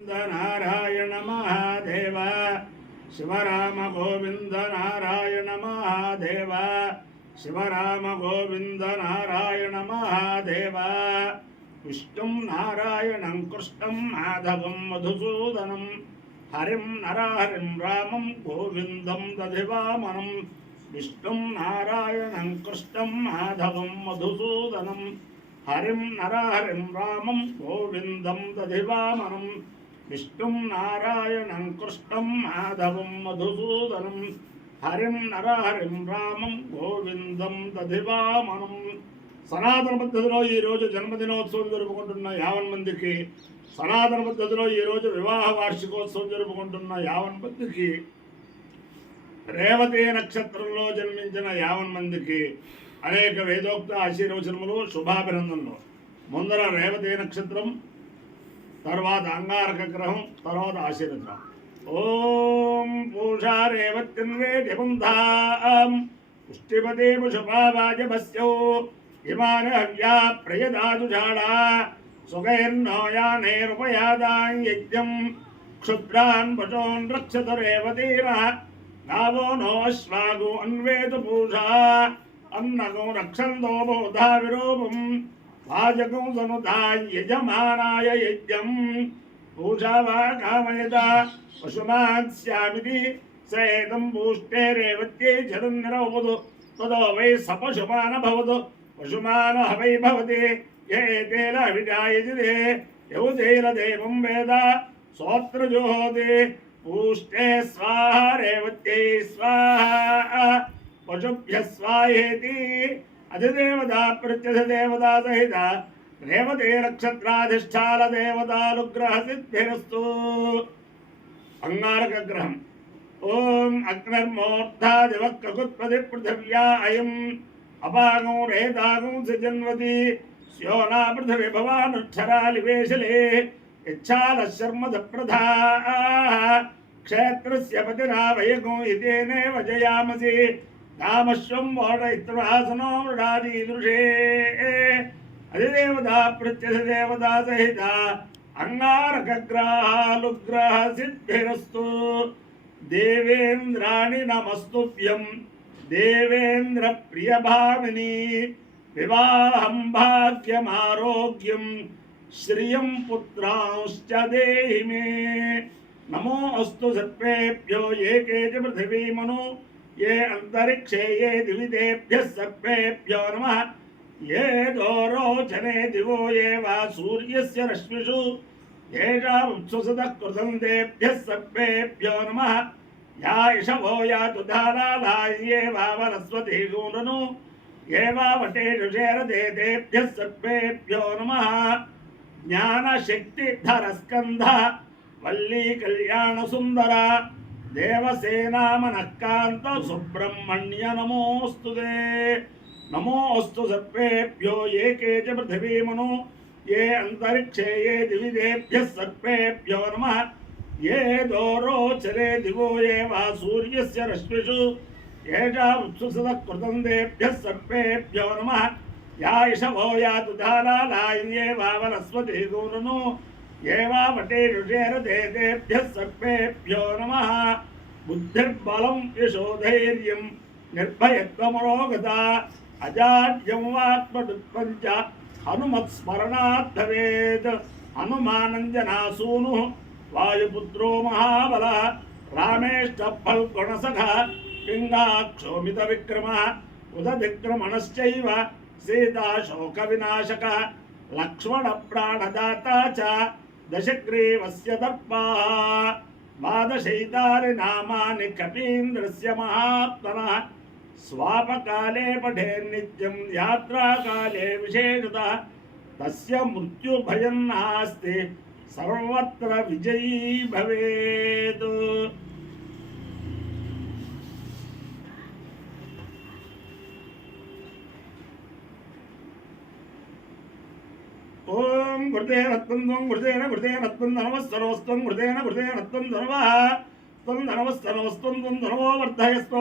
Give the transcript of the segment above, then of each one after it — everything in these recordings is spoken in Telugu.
नारायण महादेव शिवराम गोविंद नारायण महादेव शिवराम गोविंद नारायण महादेव विष्णुं नारायणं कृष्णं माधवं मधुसूदनं हरिं नरहरिं रामं गोविंदं दधिवामनं विष्णुं नारायणं कृष्णं माधवं मधुसूदनं हरिं नरहरिं रामं गोविंदं दधिवामनं विष्णुं नारायणं कृष्णं माधवं मधुसूदनं हरिं नरहरिं रामं गोविंदं दधिवामनं సనాతన పద్ధతిలో ఈరోజు జన్మదినోత్సవం జరుపుకుంటున్న 50 మందికి, సనాతన పద్ధతిలో ఈరోజు వివాహ వార్షికోత్సవం జరుపుకుంటున్న 50 మందికి, రేవతి నక్షత్రంలో జన్మించిన 50 మందికి అనేక వేదోక్త ఆశీర్వచనములు, శుభాభినందనలు. ముందర రేవతి నక్షత్రం, తర్వాత అంగారక గ్రహం, తర్వాత ఆశీర్వచనం. ఓం పూషా రేవత్యన్వేద్యబంధాం పుష్టిపదే పుషపావాజభస్యో ఇమాన హవ్యా ప్రయదాజుషాఢా సుఖైర్నో యానేరుపయాదాం యజ్ఞం క్షుద్రాన్ పశూన్ రక్షత రేవతీరః నావో నో అశ్వాగో అన్వేతు పూషా అన్నగం రక్షంతో బోధా విరూపం వాజకం సనుధాయ యజమానాయ యజ్ఞం పూషా వా కామయత పశుమాస్యామితి సేదం పూష్టే రేవత్యై జగన్నిరవదు తదో వై సపశుమాన భవతు పశుమాన వై భవతి ఏతేన విజాయతి యౌతేన దేవం వేద సోత్రజోహోతి పూష్టే స్వాహ రేవత్యై స్వాహ పశుభ్య స్వాహేతి అధిదేవతా ప్రత్యధిదేవతా సహిత రేవతే నక్షత్రాధిష్టాన దేవతానుగ్రహ సిద్ధిరస్తు. అంగారక గ్రహం. ఓం అగ్నిర్మూర్ధాదివక్కకుత్పది పృథివ్యా అయం అపాగం రేతాగం సజన్వతి స్యోనా పృథివీ భవానుక్షరాలివేశలే ఇచ్ఛాల శర్మద ప్రధా క్షేత్రస్య పతిరావయగం ఇదేనే వజయామసి కామశ్వం మోడయిత్రాసనో మృడాదీదృశే అధిదేవతా ప్రత్యధిదేవతా సహిత అంగారకగ్రహాలుగ్రహ సిద్ధిరస్తు. దేవేంద్రాణి నమస్తుభ్యం దేవేంద్ర ప్రియభామిని వివాహం భాగ్యమారోగ్యం శ్రియం పుత్రాంశ్చ దేహి మే. నమో అస్తు సర్వేభ్యో ఏకే చ పృథివీమను ये अंतरिक्षे ये दिविदेभ्यः सर्वेभ्यो नमः. ये दोरोचने दिवो ये वा सूर्यस्य रश्मिषु येषामुत्सुसतः कृतं तेभ्यः सर्वेभ्यो नमः. या इषवो यातु धाराला ये वा वनस्पतिः गूननु ये वा वटेषु शेरते तेभ्यः सर्वेभ्यो नमः. ज्ञानशक्तिधरस्कन्ध वल्ली कल्याणसुन्दरा देवसेनामनःकान्त सुब्रह्मण्य नमोस्तुते. नमोस्तु सर्वेभ्यो एके च पृथिवीमनु ये अंतरिक्षे ये दिविदेभ्यः सर्वेभ्यो नमः. ये दोरोचरे दिवो ये वा सूर्यस्य रश्मिषु येषामुत्सुसतः कृतं तेभ्यः सर्वेभ्यो नमः. या इषवो यातु धाराला ये वा वनस्पतिः गूननु ये वा वटेषु शेरते तेभ्यः सर्वेभ्यो नमः. बुद्धिर्बलं यशोधैर्यं निर्भयत्वमरोगता अजाड्यं वाक्पटुत्वं च हनुमत्स्मरणात् भवेत्. हनुमानञ्जनासूनुः वायुपुत्रो महाबलः रामेष्टफल्गुणसखः पिङ्गाक्षोमितविक्रमः उदविक्रमणश्चैव सीताशोकविनाशकः लक्ष्मणप्राणदाता च दशग्रीवस्य दर्पः. द्वादशैतानि नामानि कपीन्द्रस्य महात्मनः. स्वापकाले पठेन्नित्यं यात्राकाले विशेषतः तस्य मृत्युभयं नास्ति सर्वत्र विजयी भवेत्. ओम गुरुदेव त्वं गुरुदेव गुरुदेव त्वं नमस्सरोस्त्वं गुरुदेव गुरुदेव त्वं धनवः त्वं धनवस्तनवस्त्वं त्वं धनवो वर्धयस्व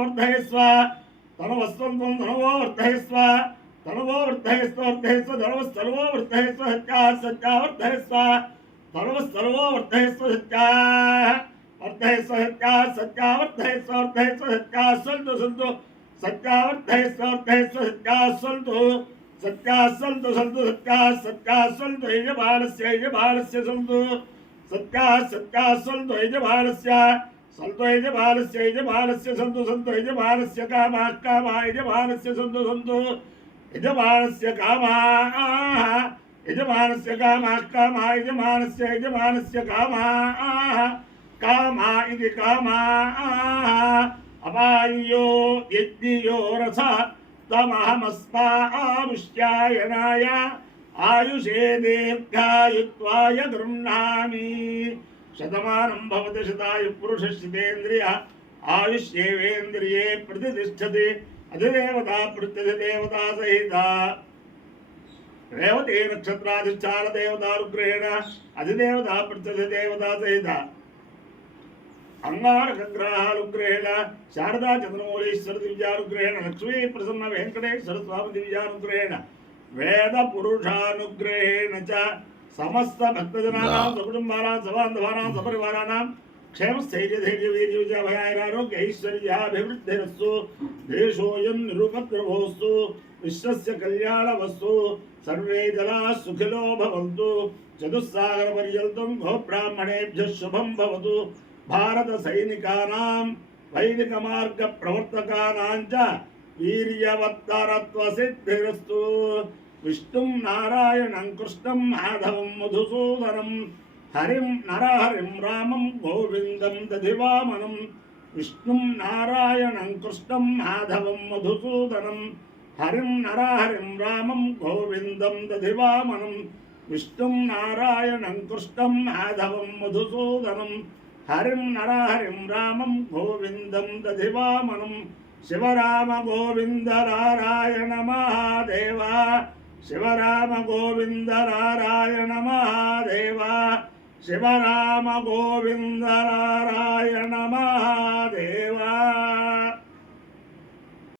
धनवस्त्वं त्वं धनवो वर्धयस्व धनवो वर्धयस्व धनवस्तनवो वर्धयस्व सत्या वर्धयस्व सर्वो वर्धयस्व सत्याः वर्धयस्व सत्याः सत्या वर्धयस्व सत्याः सन्तु सत्या वर्धयस्व सत्याः सन्तु सत्याः सन्तु सत्याः सन्तु यजमानस्य सन्तु सत्याः सन्तु यजमानस्य सन्तु यजमानस्य कामाः यजमानस्य सन्तु यजमानस्य कामाः यजमानस्य कामाः यजमानस्य कामाः कामा इति कामाः अपायो यज्ञयो रसः तमहमस्मायुष्यायनाय आयुषे दीर्घायुत्वाय गृह्णामि शतमानं भवति शतायुः पुरुषस्येन्द्रियः आयुष्येवेन्द्रिये प्रतिष्ठति अधिदेवता प्रत्यधिदेवता सहिता रेवती नक्षत्राधिष्ठान देवतानुग्रहेण अधिदेवता प्रत्यधिदेवता सहिता अंगारकग्रहानुग्रहेण शारदा चंद्रमौलीश्वर दिव्यानुग्रहेण लक्ष्मी प्रसन्न वेंकटेश्वर स्वामी दिव्यानुग्रहेण वेद पुरुषानुग्रहेण च समस्त भक्तजनानां सकुटुम्बानां सबान्धवानां सपरिवाराणां क्षेमस्थैर्यधैर्यवीर्यविजयभयारोग्य ऐश्वर्याभिवृद्धिरस्तु देशोऽयं निरुपद्रवोऽस्तु विश्वस्य कल्याणवस्तु सर्वे जनाः सुखिनो भवन्तु चतुस्सागरपर्यन्तं गोब्राह्मणेभ्यः शुभं भवतु भारतसैनिकानां वैदिकमार्गप्रवर्तकानां च वीर्यवत्तरत्वसिद्धिरस्तु विष्णुं नारायणं कृष्णं माधवं मधुसूदनं हरिं नरहरिं रामं गोविन्दं दधिवामनं विष्णुं नारायणं कृष्णं माधवं मधुसूदनं हरिं नरहरिं रामं गोविन्दं दधिवामनं विष्णुं नारायणं कृष्णं माधवं मधुसूदनं हरिं नरहरिं रामं गोविन्दं दधिवामनं शिवराम गोविन्द नारायण महादेव शिवराम गोविन्द नारायण महादेव शिवराम गोविन्द नारायण महादेव।